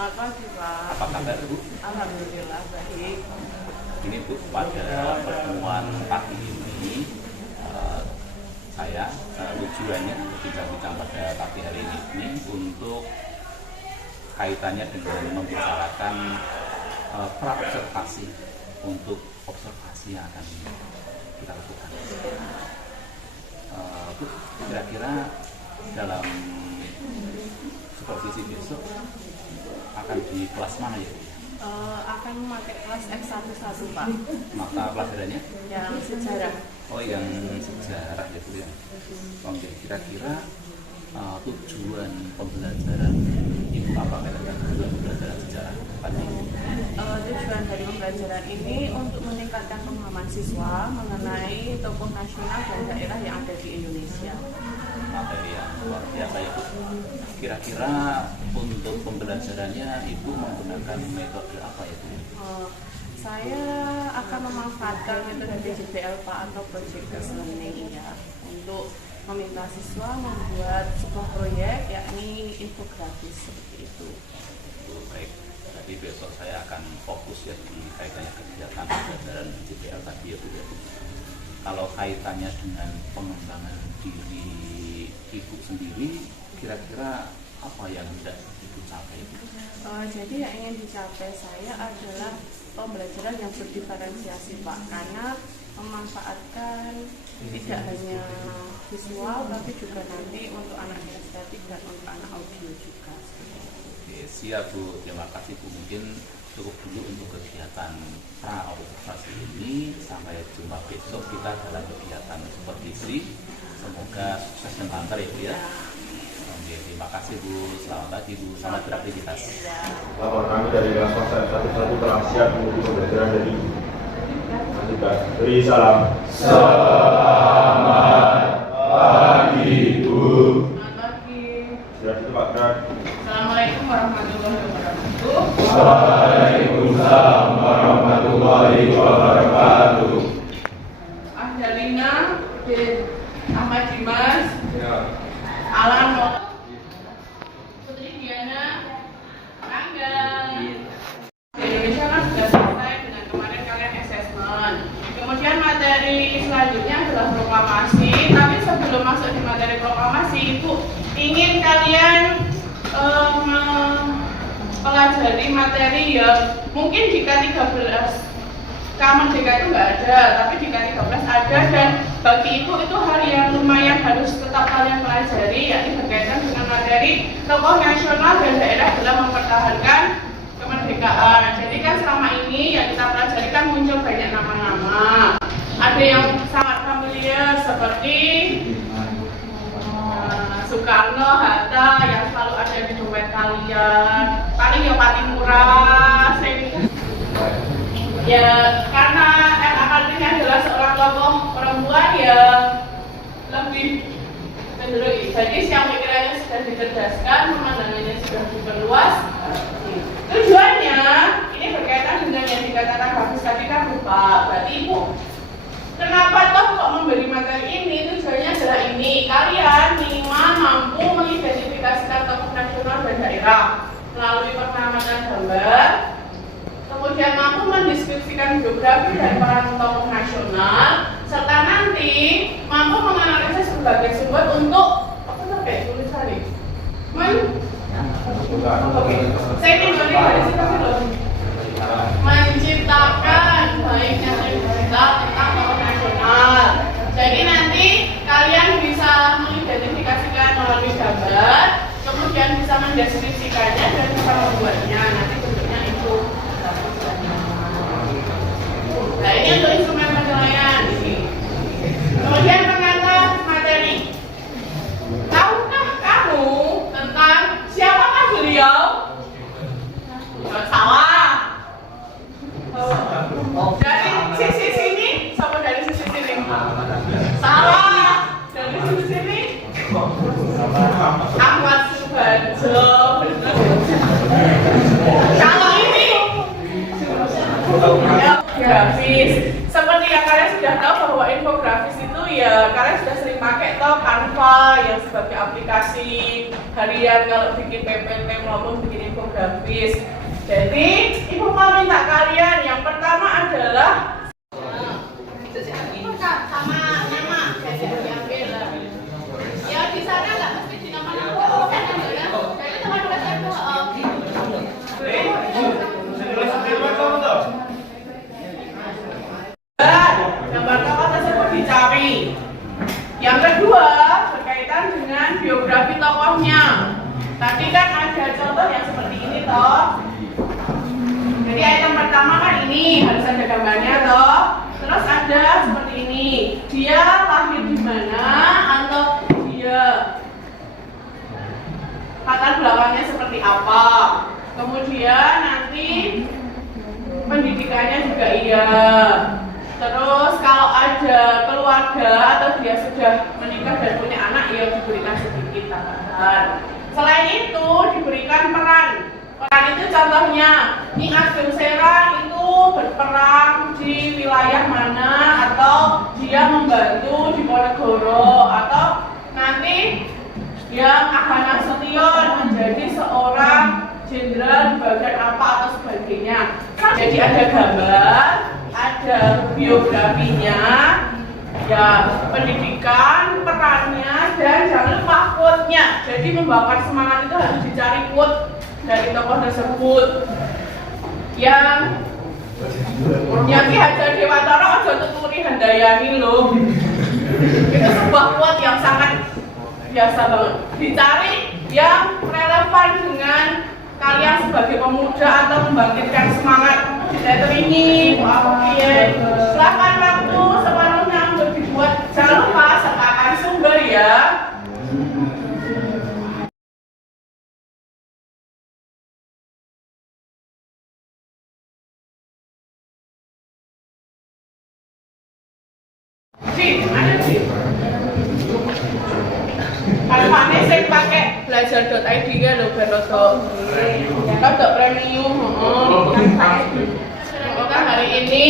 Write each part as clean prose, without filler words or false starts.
Selamat pagi, Pak. Apa kabar, Bu? Alhamdulillah baik. Ini, Bu, pada pertemuan pagi ini saya tujuannya berbincang-bincang pada pagi hari ini untuk kaitannya dengan membicarakan pra-observasi untuk observasi yang akan kita lakukan. Bu, kira-kira dalam supervisi besok akan di kelas mana ya? Akan memakai kelas X11, Pak. Mata pelajarannya? Yang sejarah. Oh, yang sejarah gitu ya. Oke, kira-kira tujuan pembelajaran itu apa kira-kira tujuan pembelajaran sejarah tadi? Tujuan dari pembelajaran ini untuk meningkatkan pemahaman siswa mengenai tokoh nasional dan daerah yang ada di Indonesia. Materi yang luar biasa ya, Bu. Kira-kira untuk pembelajarannya Ibu menggunakan metode apa ya, Bu? Saya akan memanfaatkan metode DJPL, Pak, atau Project Based Learning ya, untuk meminta siswa membuat sebuah proyek yakni infografis seperti itu. Baik, jadi besok saya akan fokus ya di kaitannya kegiatan pembelajaran DJPL tadi ya, Bu. Kalau kaitannya dengan pengembangan diri Ibu sendiri, kira-kira apa yang tidak Ibu capai? Jadi yang ingin dicapai saya adalah pembelajaran yang berdiferensiasi, Pak, karena memanfaatkan tidak hanya visual tapi juga nanti untuk anak kinestetik dan untuk anak audio juga. Oke, siap, Bu. Terima kasih, Bu. Mungkin cukup dulu untuk kegiatan pra-observasi ini. Sampai jumpa besok kita dalam kegiatan supervisi. Semoga sukses dan lancar ya, Bu ya. Oke, terima kasih, Bu. Selamat pagi, Bu. Selamat beraktivitas. Lapor kami dari kelas fase 1 telah siap menuju pembelajaran dari Mas. Beri salam. Selamat pagi, Bu. Selamat pagi. Sudah itu Pak Drak. Assalamualaikum warahmatullahi wabarakatuh. Waalaikumsalam warahmatullahi wabarakatuh. Angelina bin Ahmad Dimas, Ya. Alan Putri Diana, Rangga. Di Indonesia kan sudah selesai dengan kemarin kalian assessment. Kemudian materi selanjutnya adalah proklamasi. Tapi sebelum masuk di materi proklamasi, Ibu ingin kalian mempelajari materi yang mungkin di K13 Merdeka itu nggak ada, tapi di K13 ada, dan bagi Ibu itu hal yang lumayan harus tetap kalian pelajari, yakni berkaitan dengan materi tokoh nasional dan daerah dalam mempertahankan kemerdekaan. Jadi kan selama ini yang kita pelajari kan muncul banyak nama-nama. Ada yang sangat familiar seperti Soekarno, Hatta yang selalu ada di dompet kalian. Paling yang Patimura, ya karena R.A. Kartini adalah seorang tokoh perempuan yang lebih cenderung. Jadi yang pikirannya sudah dicerdaskan, pemandangannya sudah diperluas. Tujuannya ini berkaitan dengan yang dikatakan bagus tadi kan lupa. Berarti Ibu, kenapa toh kok memberi materi ini? Tujuannya adalah ini, kalian minimal mampu mengidentifikasikan tokoh nasional dan daerah melalui pengamatan gambar. Kemudian mampu mendeskripsikan biografi dari para tokoh nasional, serta nanti mampu menganalisis berbagai sumber untuk apa sampai tulisan ini? Saya ingin dari situ dulu. Menciptakan baiknya cerita tentang tokoh nasional. Jadi nanti kalian bisa mengidentifikasikan melalui gambar, kemudian bisa mendeskripsikannya dan bisa membuatnya. Nanti bentuknya itu. Nah, ini untuk instrumen penilaian. Kemudian penata materi. Tahukah kamu tentang siapakah beliau? Salah. Dari sisi sini, sama dari sisi sini. Salah. Dari sisi sini. Ahmad Subarjo. Kalau ini grafis. Seperti yang kalian sudah tahu bahwa infografis itu ya kalian sudah sering pakai toh Canva yang sebagai aplikasi harian kalau bikin PPT maupun bikin infografis. Jadi ibu mau minta kalian yang pertama adalah sama nama diambil. Ya di sana nggak mesti di nama-nama kan ya. Jadi teman-teman yang pertama tersebut dicari. Yang kedua berkaitan dengan biografi tokohnya. Tadi kan ada contoh yang seperti ini toh. Jadi item pertama kan ini harus ada gambarnya toh. Terus ada seperti ini. Dia lahir di mana atau dia latar belakangnya seperti apa. Kemudian nanti pendidikannya juga iya. Terus kalau ada keluarga atau dia sudah menikah dan punya anak, ya diberikan sedikit tambahan. Selain itu diberikan peran. Peran itu contohnya, Nyi Ageng Sera itu berperang di wilayah mana, atau dia membantu di Ponegoro, atau nanti yang Agha Nasution menjadi seorang jenderal di bagian apa atau sebagainya. Jadi ada gambar, ada biografinya, ya pendidikan, perannya, dan jangan lupa quote-nya. Jadi membakar semangat itu harus dicari quote dari tokoh tersebut. Yang Ki Hajar Dewantara aja tuturi Handayani loh. Itu sebuah quote yang sangat biasa banget. Dicari yang relevan dengan kalian sebagai pemuda atau membangkitkan semangat teater ini. Silakan waktu sepenuhnya untuk dibuat. Jangan lupa sertakan sumber ya. Ada sih. Kalau Pak saya pakai belajar.id kan lo premium. Semoga hari ini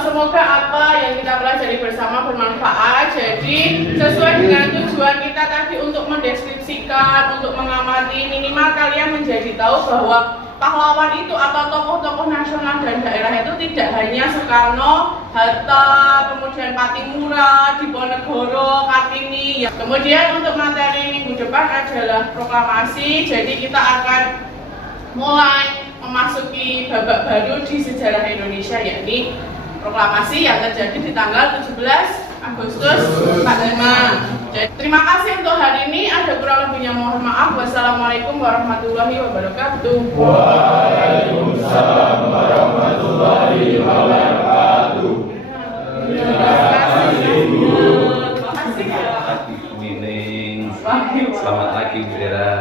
semoga apa yang kita pelajari bersama bermanfaat. Jadi sesuai dengan tujuan kita tadi untuk mendeskripsikan, untuk mengamati, minimal kalian menjadi tahu bahwa pahlawan itu atau tokoh-tokoh nasional dan daerah itu tidak hanya Soekarno, Hatta, kemudian Patimura, Diponegoro, Kartini. Kemudian untuk materi minggu depan adalah proklamasi. Jadi kita akan mulai memasuki babak baru di sejarah Indonesia, yakni proklamasi yang terjadi di tanggal 17 Agustus 45. Jadi, terima kasih untuk hari ini. Ada kurang lebihnya mohon maaf. Wassalamualaikum warahmatullahi wabarakatuh. Waalaikumsalam warahmatullahi wabarakatuh. Terima kasih ya. Mining. Selamat pagi Bu Dera.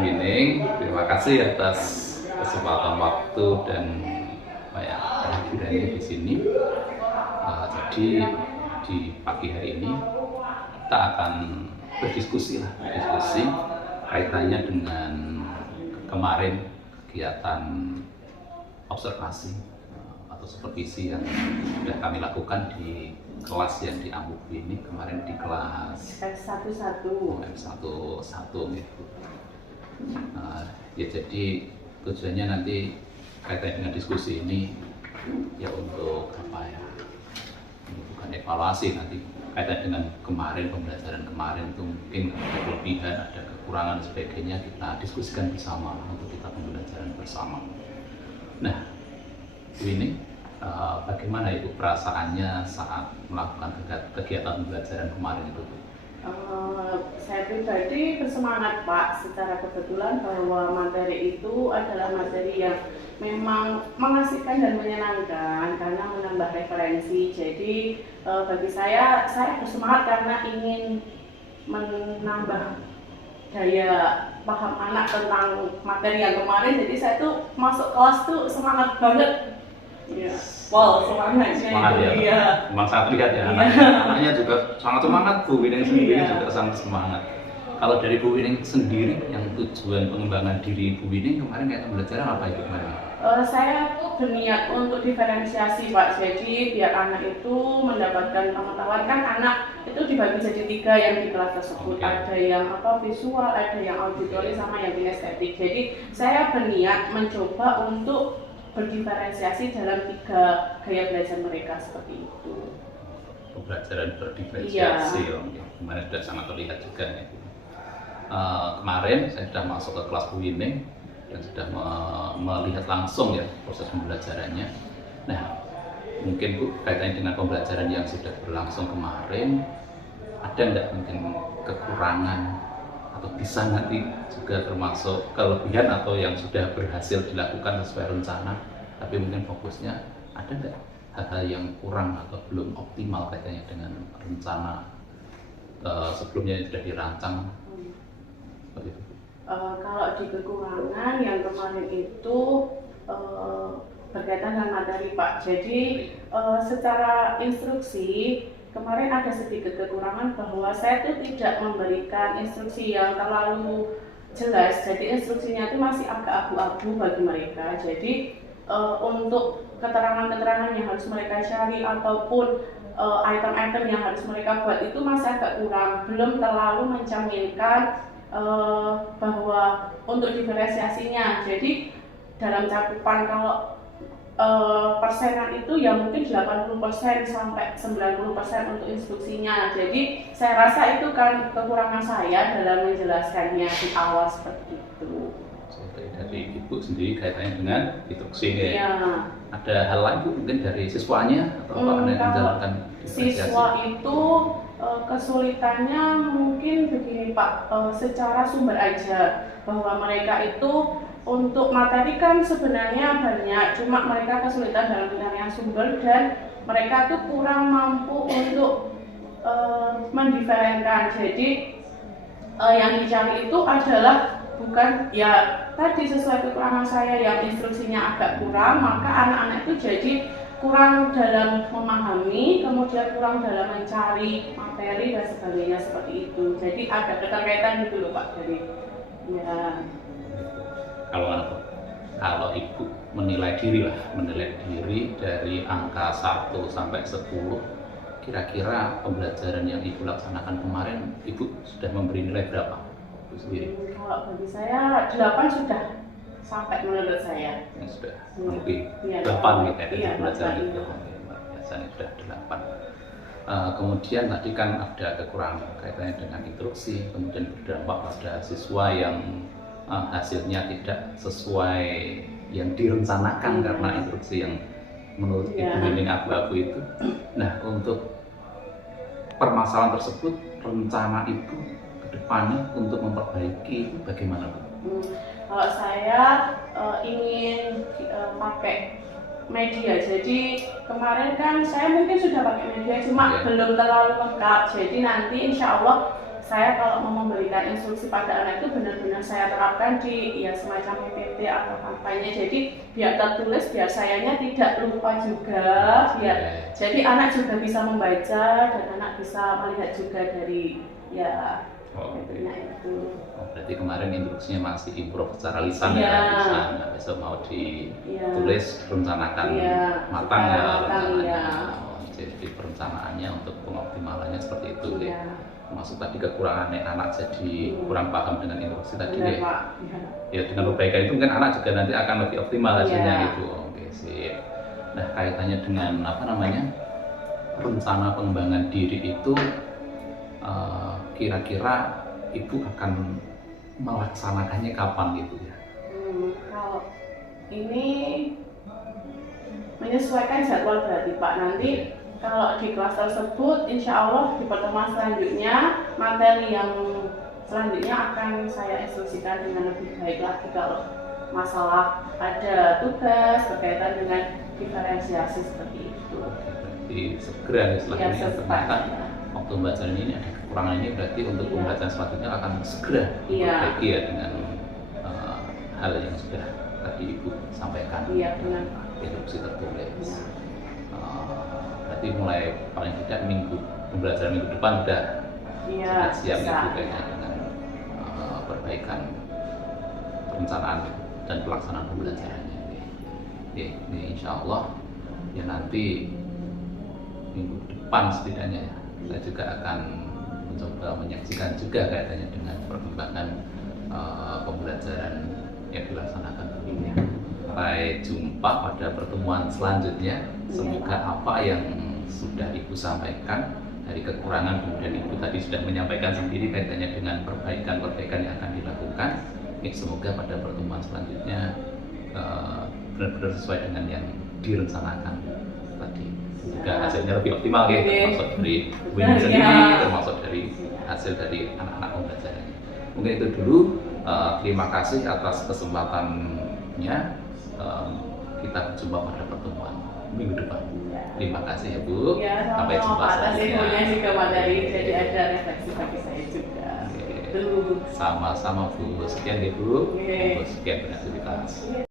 Mining, terima kasih atas kesempatan waktu dan kehadirannya di sini. Jadi di pagi hari ini kita akan berdiskusi kaitannya dengan kemarin kegiatan observasi atau supervisi yang sudah kami lakukan di kelas yang di Amuk ini kemarin di kelas F11 gitu. Ya jadi tujuannya nanti kaitan dengan diskusi ini ya untuk apa ya? Bukan evaluasi, nanti kaitan dengan kemarin pembelajaran kemarin itu mungkin ada kelebihan, ada kekurangan sebagainya kita diskusikan bersama untuk kita pembelajaran bersama. Nah, ini bagaimana Ibu perasaannya saat melakukan kegiatan pembelajaran kemarin itu? Saya pribadi bersemangat Pak, secara kebetulan bahwa materi itu adalah materi yang memang mengasihkan dan menyenangkan karena menambah referensi. Jadi bagi saya bersemangat karena ingin menambah daya paham anak tentang materi yang kemarin. Jadi saya tuh masuk kelas tuh semangat banget. Ya. Wow, semangat ya. Iya. Memang sangat terlihat ya, anaknya juga sangat semangat. Bu Wining sendiri juga sangat semangat. Kalau dari Bu Wining sendiri, yang tujuan pengembangan diri Bu Wining kemarin kayak pembelajaran apa itu kemarin? Saya tuh berniat untuk diferensiasi Pak, jadi biar anak itu mendapatkan pengetahuan. Kan anak itu dibagi jadi 3 yang di kelas tersebut, Oke. ada yang visual, ada yang auditori, sama yang kinestetik. Jadi saya berniat mencoba untuk berdiferensiasi dalam 3 gaya belajar mereka seperti itu. Pembelajaran berdiferensiasi, kemarin sudah sangat terlihat juga ya. Kemarin saya sudah masuk ke kelas Winning dan sudah melihat langsung ya proses pembelajarannya. Nah, mungkin Bu, kaitannya dengan pembelajaran yang sudah berlangsung kemarin, ada nggak mungkin kekurangan atau bisa nanti juga termasuk kelebihan atau yang sudah berhasil dilakukan sesuai rencana, tapi mungkin fokusnya ada nggak hal-hal yang kurang atau belum optimal kaitannya dengan rencana sebelumnya yang sudah dirancang? Seperti itu. Kalau di kekurangan yang kemarin itu berkaitan dengan materi Pak. Jadi secara instruksi kemarin ada sedikit kekurangan bahwa saya tuh tidak memberikan instruksi yang terlalu jelas. Jadi instruksinya itu masih agak abu-abu bagi mereka. Jadi untuk keterangan-keterangan yang harus mereka cari ataupun item-item yang harus mereka buat itu masih agak kurang, belum terlalu mencerminkan bahwa untuk diferensiasinya. Jadi dalam cakupan kalau persenan itu ya mungkin 80% sampai 90% untuk instruksinya. Jadi saya rasa itu kan kekurangan saya dalam menjelaskannya di awal seperti itu. Dari Ibu sendiri kaitannya dengan instruksi ya. Ya. Ada hal lain Bu, mungkin dari siswanya atau apa yang menjalankan diferensiasi? Siswa itu kesulitannya mungkin begini Pak, secara sumber aja, bahwa mereka itu untuk materi kan sebenarnya banyak, cuma mereka kesulitan dalam pencarian sumber dan mereka tuh kurang mampu untuk mendiferensikan. Jadi yang dicari itu adalah bukan ya tadi sesuai kekurangan saya yang instruksinya agak kurang, maka anak-anak itu jadi kurang dalam memahami, kemudian kurang dalam mencari materi dan sebagainya seperti itu. Jadi ada keterkaitan gitu loh Pak. Jadi ya. Kalau Ibu menilai diri dari angka 1 sampai 10, kira-kira pembelajaran yang Ibu laksanakan kemarin, Ibu sudah memberi nilai berapa Ibu sendiri? Kalau bagi saya 8 sudah sampai menurut saya. Ya, sudah lebih Iya, 8 gitu ya, iya, pembelajaran 8, itu. iya. Biasanya sudah 8. Kemudian tadi kan ada kekurangan kaitannya dengan instruksi, kemudian berdampak pada siswa yang hasilnya tidak sesuai yang direncanakan karena instruksi yang menurut Ibu Winning abu-abu itu. Nah, untuk permasalahan tersebut, rencana Ibu ke depannya untuk memperbaiki itu bagaimana Bu? Kalau saya ingin pakai media, jadi kemarin kan saya mungkin sudah pakai media, cuma belum terlalu lengkap. Jadi nanti insya Allah saya kalau mau memberikan instruksi pada anak itu benar-benar saya terapkan di ya semacam PPT atau kampanye. Jadi biar tertulis, biar sayanya tidak lupa juga, biar jadi anak juga bisa membaca dan anak bisa melihat juga dari ya itu. Berarti kemarin instruksinya masih improve secara lisan ya, lisan. Nah, besok mau ditulis, rencanakan matang ya rencananya. Jadi perencanaannya untuk pengoptimalannya seperti itu ya. Masuk tadi kekurangan anak jadi kurang paham dengan instruksi tadi ya. Ya dengan perbaikan itu mungkin anak juga nanti akan lebih optimal hasilnya gitu. Oke sip. Nah kaitannya dengan rencana pengembangan diri itu kira-kira Ibu akan melaksanakannya kapan gitu ya? Kalau ini menyesuaikan jadwal berarti Pak, nanti kalau di kelas tersebut insya Allah di pertemuan selanjutnya materi yang selanjutnya akan saya instruksikan dengan lebih baik lagi. Kalau masalah ada tugas berkaitan dengan diferensiasi seperti itu. Berarti segera selanjutnya ternyata waktu pembelajaran ini ada kekurangan ini, berarti untuk pembelajaran selanjutnya akan segera diperbaiki ya dengan hal yang sudah tadi Ibu sampaikan. Iya benar. Instruksi tertulis. Berarti mulai paling tidak pembelajaran minggu depan sudah siap Ibu kayaknya dengan perbaikan perencanaan dan pelaksanaan pembelajarannya. Ini insya Allah ya nanti minggu depan setidaknya saya juga akan mencoba menyaksikan juga kaitannya dengan perkembangan pembelajaran yang dilaksanakan ini. Sampai jumpa pada pertemuan selanjutnya. Semoga apa yang sudah Ibu sampaikan dari kekurangan, kemudian Ibu tadi sudah menyampaikan sendiri kaitannya dengan perbaikan-perbaikan yang akan dilakukan. Semoga pada pertemuan selanjutnya benar-benar sesuai dengan yang direncanakan tadi. Juga hasilnya lebih optimal ya, termasuk dari Ibu sendiri, termasuk dari hasil dari anak-anak pembelajarannya. Mungkin itu dulu. Terima kasih atas kesempatannya. Kita jumpa pada pertemuan minggu depan. Terima kasih ya Bu. Ya, Sampai jumpa selanjutnya. selanjutnya. Juga materi jadi ada refleksi bagi saya juga. Sama-sama Bu. Sekian ya Bu. Oke. Sekian beraktivitas.